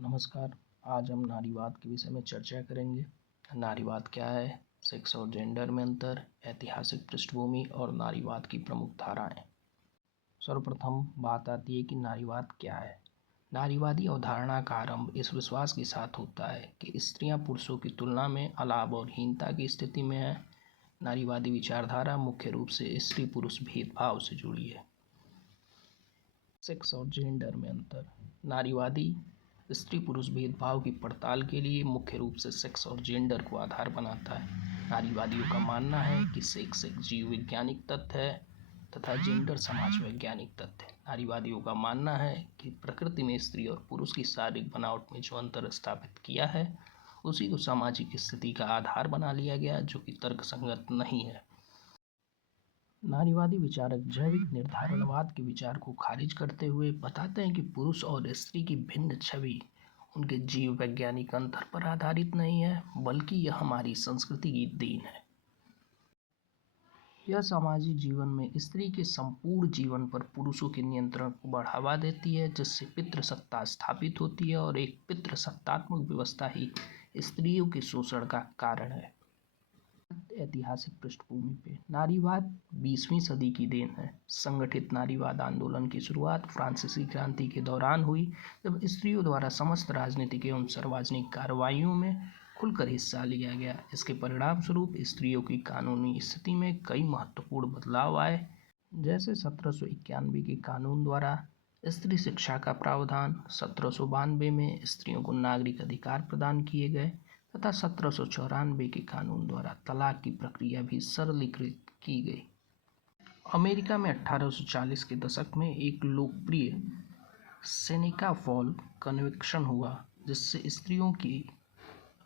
नमस्कार। आज हम नारीवाद के विषय में चर्चा करेंगे। नारीवाद क्या है, सेक्स और जेंडर में अंतर, ऐतिहासिक पृष्ठभूमि और नारीवाद की प्रमुख धाराएं। सर्वप्रथम बात आती है कि नारीवाद क्या है। नारीवादी अवधारणा का आरंभ इस विश्वास के साथ होता है कि स्त्रियां पुरुषों की तुलना में अलाभ और हीनता की स्थिति में हैं। नारीवादी विचारधारा मुख्य रूप से स्त्री पुरुष भेदभाव से जुड़ी है। सेक्स और जेंडर में अंतर। नारीवादी स्त्री पुरुष भेदभाव की पड़ताल के लिए मुख्य रूप से सेक्स और जेंडर को आधार बनाता है। नारीवादियों का मानना है कि सेक्स एक जीव वैज्ञानिक तथ्य है तथा जेंडर समाज वैज्ञानिक तथ्य है। नारीवादियों का मानना है कि प्रकृति में स्त्री और पुरुष की शारीरिक बनावट में जो अंतर स्थापित किया है उसी को सामाजिक स्थिति का आधार बना लिया गया, जो कि तर्कसंगत नहीं है। नारीवादी विचारक जैविक निर्धारणवाद के विचार को खारिज करते हुए बताते हैं कि पुरुष और स्त्री की भिन्न छवि उनके जीव वैज्ञानिक अंतर पर आधारित नहीं है, बल्कि यह हमारी संस्कृति की देन है। यह सामाजिक जीवन में स्त्री के संपूर्ण जीवन पर पुरुषों के नियंत्रण को बढ़ावा देती है, जिससे पितृसत्ता स्थापित होती है और एक पितृसत्तात्मक व्यवस्था ही स्त्रियों के शोषण का कारण है। ऐतिहासिक पृष्ठभूमि पे नारीवाद 20वीं सदी की देन है। संगठित नारीवाद आंदोलन की शुरुआत फ्रांसीसी क्रांति के दौरान हुई, जब स्त्रियों द्वारा समस्त राजनीतिक एवं सार्वजनिक कार्रवाइयों में खुलकर हिस्सा लिया गया। इसके परिणाम स्वरूप स्त्रियों की कानूनी स्थिति में कई महत्वपूर्ण बदलाव आए, जैसे 1791 के कानून द्वारा स्त्री शिक्षा का प्रावधान, 1792 में स्त्रियों को नागरिक अधिकार प्रदान किए गए तथा 1794 के कानून द्वारा तलाक की प्रक्रिया भी सरलीकृत की गई। अमेरिका में 1840 के दशक में एक लोकप्रिय सेनेका फॉल कन्वेंशन हुआ, जिससे स्त्रियों के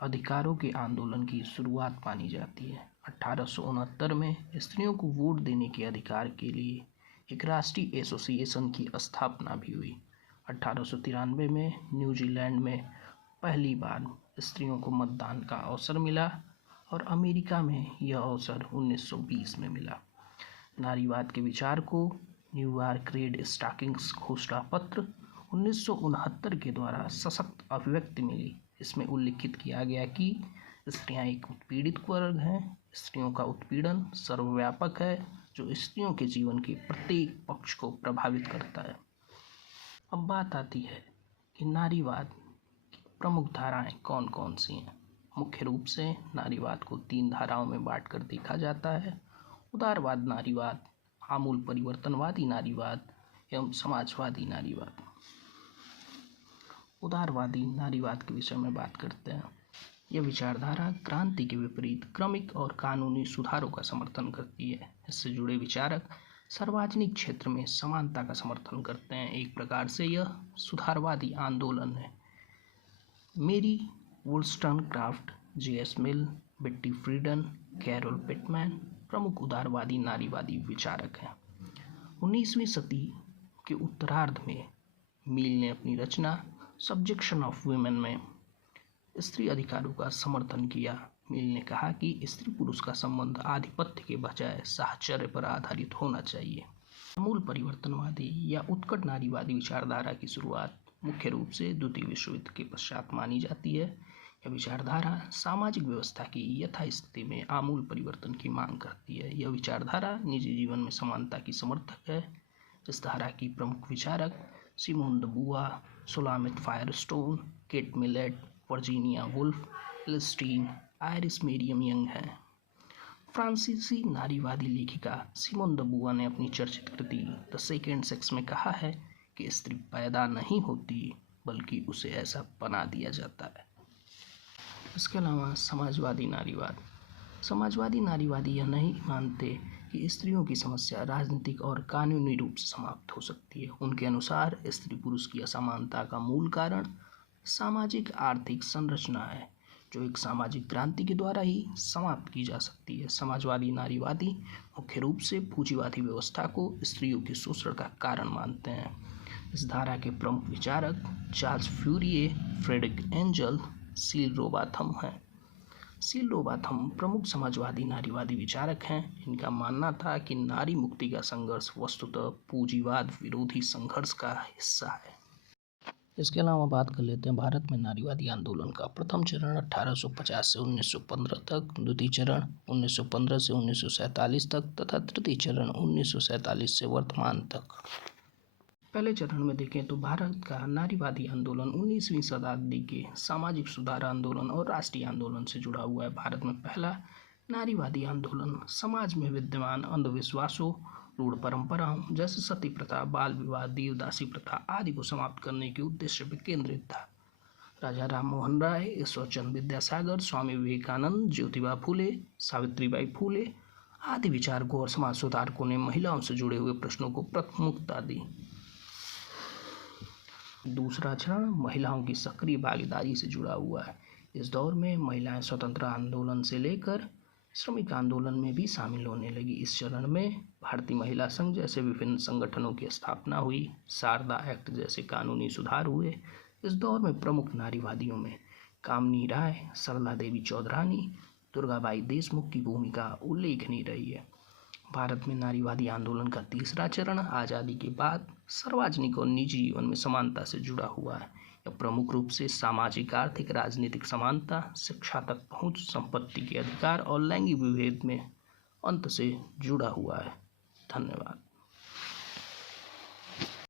अधिकारों के आंदोलन की शुरुआत मानी जाती है। 1869 में स्त्रियों को वोट देने के अधिकार के लिए एक राष्ट्रीय एसोसिएशन की स्थापना भी हुई। 1893 में न्यूजीलैंड में पहली बार स्त्रियों को मतदान का अवसर मिला और अमेरिका में यह अवसर 1920 में मिला। नारीवाद के विचार को न्यूयॉर्क रेड स्टॉकिंग्स घोषणा पत्र 1969 के द्वारा सशक्त अभिव्यक्ति मिली। इसमें उल्लिखित किया गया कि स्त्रियां एक उत्पीड़ित वर्ग हैं। स्त्रियों का उत्पीड़न सर्वव्यापक है, जो स्त्रियों के जीवन के प्रत्येक पक्ष को प्रभावित करता है। अब बात आती है कि नारीवाद प्रमुख धाराएं कौन कौन सी हैं। मुख्य रूप से नारीवाद को 3 धाराओं में बांटकर देखा जाता है: उदारवाद नारीवाद, आमूल परिवर्तनवादी नारीवाद एवं समाजवादी नारीवाद। उदारवादी नारीवाद के विषय में बात करते हैं। यह विचारधारा क्रांति के विपरीत क्रमिक और कानूनी सुधारों का समर्थन करती है। इससे जुड़े विचारक सार्वजनिक क्षेत्र में समानता का समर्थन करते हैं। एक प्रकार से यह सुधारवादी आंदोलन है। मेरी वुllस्टोनक्राफ्ट, जे.एस. मिल, बेट्टी फ्रीडन, कैरोल पिटमैन प्रमुख उदारवादी नारीवादी विचारक हैं। 19वीं सदी के उत्तरार्ध में मिल ने अपनी रचना सब्जेक्शन ऑफ वुमेन में स्त्री अधिकारों का समर्थन किया। मिल ने कहा कि स्त्री पुरुष का संबंध आधिपत्य के बजाय साहचर्य पर आधारित होना चाहिए। आमूल परिवर्तनवादी या उत्कट नारीवादी विचारधारा की शुरुआत मुख्य रूप से द्वितीय विश्व युद्ध के पश्चात मानी जाती है। यह विचारधारा सामाजिक व्यवस्था की यथास्थिति में आमूल परिवर्तन की मांग करती है। यह विचारधारा निजी जीवन में समानता की समर्थक है। इस धारा की प्रमुख विचारक Simone de Beauvoir, Shulamith Firestone, Kate Millett, Virginia Woolf, एलिस्टीन, आयरिस मेरियम यंग हैं। फ्रांसीसी नारीवादी लेखिका सिमोन द बुआ ने अपनी चर्चित कृति द सेकेंड सेक्स में कहा है कि स्त्री पैदा नहीं होती, बल्कि उसे ऐसा बना दिया जाता है। इसके अलावा समाजवादी नारीवादी यह नहीं मानते कि स्त्रियों की समस्या राजनीतिक और कानूनी रूप से समाप्त हो सकती है। उनके अनुसार स्त्री पुरुष की असमानता का मूल कारण सामाजिक आर्थिक संरचना है, जो एक सामाजिक क्रांति के द्वारा ही समाप्त की जा सकती है। समाजवादी नारीवादी मुख्य रूप से पूंजीवादी व्यवस्था को स्त्रियों के शोषण का कारण मानते हैं। इस धारा के प्रमुख विचारक चार्ल्स फ्यूरिये, फ्रेडरिक एंजल, सील रोबाथम हैं। सील रोबाथम प्रमुख समाजवादी नारीवादी विचारक हैं। इनका मानना था कि नारी मुक्ति का संघर्ष वस्तुतः पूंजीवाद विरोधी संघर्ष का हिस्सा है। इसके अलावा बात कर लेते हैं भारत में नारीवादी आंदोलन का। प्रथम चरण 1850 से 1915 तक, द्वितीय चरण 1915 से 1947 तक तथा तृतीय चरण 1947 से वर्तमान तक। पहले चरण में देखें तो भारत का नारीवादी आंदोलन 19वीं शताब्दी के सामाजिक सुधार आंदोलन और राष्ट्रीय आंदोलन से जुड़ा हुआ है। भारत में पहला नारीवादी आंदोलन समाज में विद्यमान अंधविश्वासों, रूढ़ परंपराओं जैसे सती प्रथा, बाल विवाह, देवदासी प्रथा आदि को समाप्त करने के उद्देश्य पर केंद्रित था। राजा राम मोहन राय, ईश्वरचंद्र विद्यासागर, स्वामी विवेकानंद, ज्योतिबा फूले, सावित्रीबाई फूले आदि विचारकों और समाज सुधारकों ने महिलाओं से जुड़े हुए प्रश्नों को प्रमुखता दी। दूसरा चरण महिलाओं की सक्रिय भागीदारी से जुड़ा हुआ है। इस दौर में महिलाएं स्वतंत्रता आंदोलन से लेकर श्रमिक आंदोलन में भी शामिल होने लगी। इस चरण में भारतीय महिला संघ जैसे विभिन्न संगठनों की स्थापना हुई, शारदा एक्ट जैसे कानूनी सुधार हुए। इस दौर में प्रमुख नारीवादियों में कामिनी राय, सरला देवी चौधरानी, दुर्गाबाई देशमुख की भूमिका उल्लेखनीय रही है। भारत में नारीवादी आंदोलन का तीसरा चरण आज़ादी के बाद सार्वजनिक और निजी जीवन में समानता से जुड़ा हुआ है। यह प्रमुख रूप से सामाजिक, आर्थिक, राजनीतिक समानता, शिक्षा तक पहुंच, संपत्ति के अधिकार और लैंगिक विभेद में अंत से जुड़ा हुआ है। धन्यवाद।